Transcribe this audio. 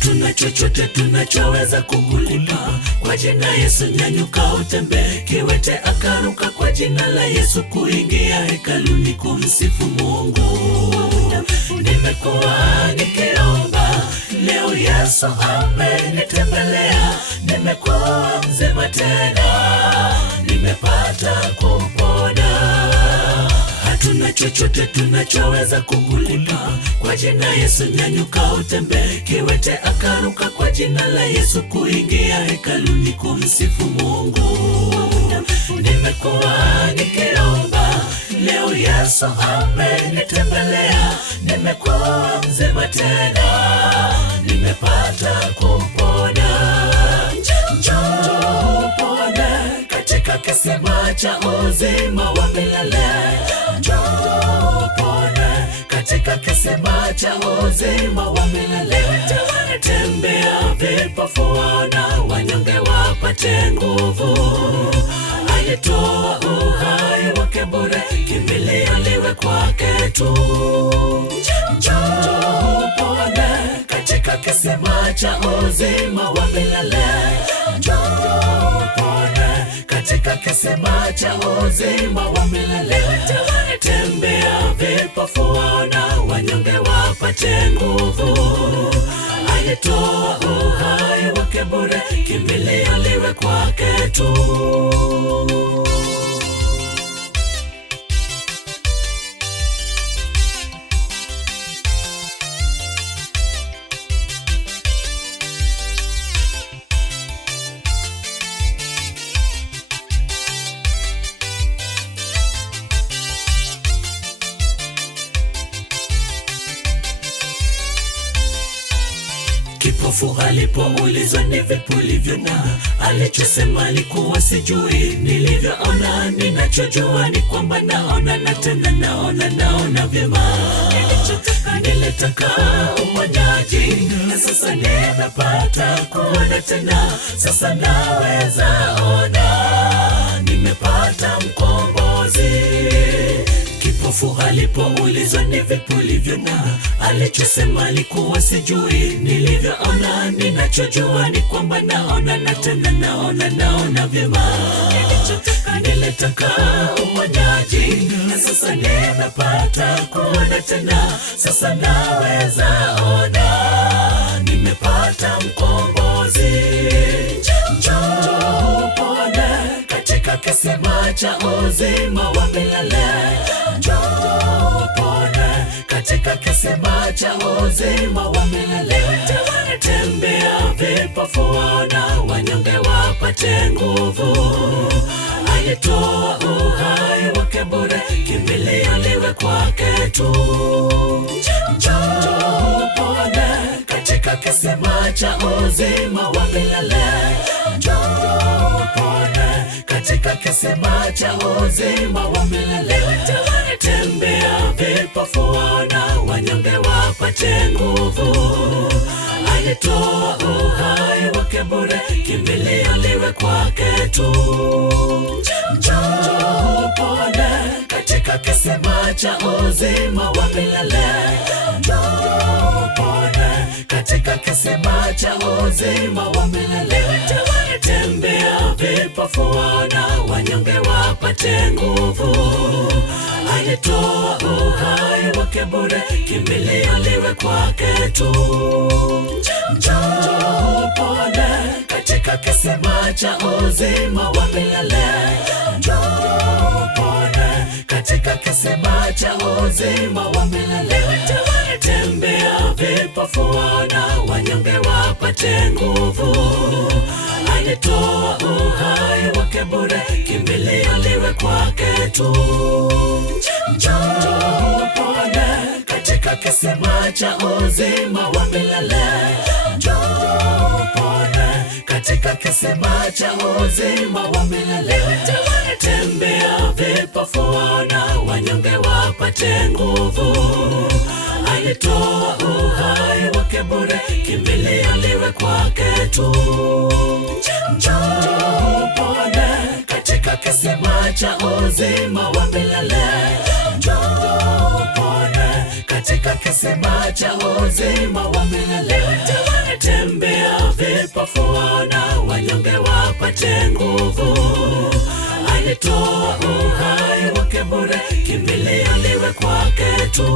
Hatuna chochote tunachoweza kukulipa. Kwa jina Yesu nyanyuka utembee. Kiwete akaruka kwa jina la Yesu kuingia hekaluni kumsifu Mungu. Nimekuwa nikiomba, leo Yesu amenitembelea. Nimekuwa mzima tena, nimepata kupona. Hatuna chochote tunachoweza kukulipa. Kwa jina Yesu nyanyuka utembee. Kiwete akaruka kwa jina la Yesu kuingia hekaluni kumsifu Mungu. Nimekuwa nikiomba, leo Yesu amenitembelea. Nimekuwa mzima tena, nimepata kupona. Njoo upone katika kisima cha uzima wa milele. Njoo upone katika kisima cha uzima wa milele. Tembea vipofu waona, wanyonge wapate nguvu. Alitoa uhai wake bure, kimbilio liwe kwake tu. Njoo upone katika kisima cha uzima wa milele. Njoo upone katika kisima cha uzima wa milele. Tembea vipofu waona, wanyonge wapate nguvu. Alitoa uhai wake bure, kimbilio liwe kwake tu. Kipofu alipoulizwa ni vipi ulivyoona, alichosema alikuwa sijui. Nilivyoona, ninachojua ni kwamba naona na tena naona vyema. Nilitaka uponyaji na sasa nimepata kuona tena. Sasa naweza ona, nimepata mkombozi. Kipofu alipoulizwa ni vipi ulivyoona, alichosema alikuwa sijui. Nilivyoona, ninachojua ni kwamba naona na tena naona vyema. Nilitaka uponyaji na sasa nimepata kuona tena. Sasa naweza ona, nimepata mkombozi. Njoo upone katika kisima cha uzima wa milele. Njoo upone katika kisima cha uzima wa milele. Tembea vipofu waona, wanyonge wapate nguvu. Alitoa uhai wake bure, kimbilio liwe kwake tu. Njoo upone katika kisima cha uzima wa milele. Njoo upone katika kisima cha uzima wa milele. Tembea vipofu waona, wanyonge wapate nguvu. Alitoa uhai wake bure, kimbilio liwe kwake tu. Njoo upone katika kisima cha uzima wa milele. Njoo upone katika kisima cha uzima wa milele. Tembea vipofu waona, wanyonge wapate nguvu. Alitoa uhai wake bure, kimbilio liwe kwake tu. Njoo upone katika kisima cha uzima wa milele. Njoo upone katika kisima cha uzima wa milele. Tembea vipofu waona, wanyonge wapate nguvu. Alitoa uhai wake bure, kimbilio liwe kwake tu. Njoo upone katika kisima cha uzima wa milele. Njoo upone katika kisima cha uzima wa milele. Tembea vipofu waona, wanyonge wapate nguvu. Alitoa uhai wake bure, kimbilio liwe kwake tu. Njoo upone katika kisima cha uzima wa milele. Njoo upone katika kisima cha uzima wa milele. vipofu waona, wanyonge wapate nguvu. Alitoa uhai wake bure, kimbilio liwe kwake tu.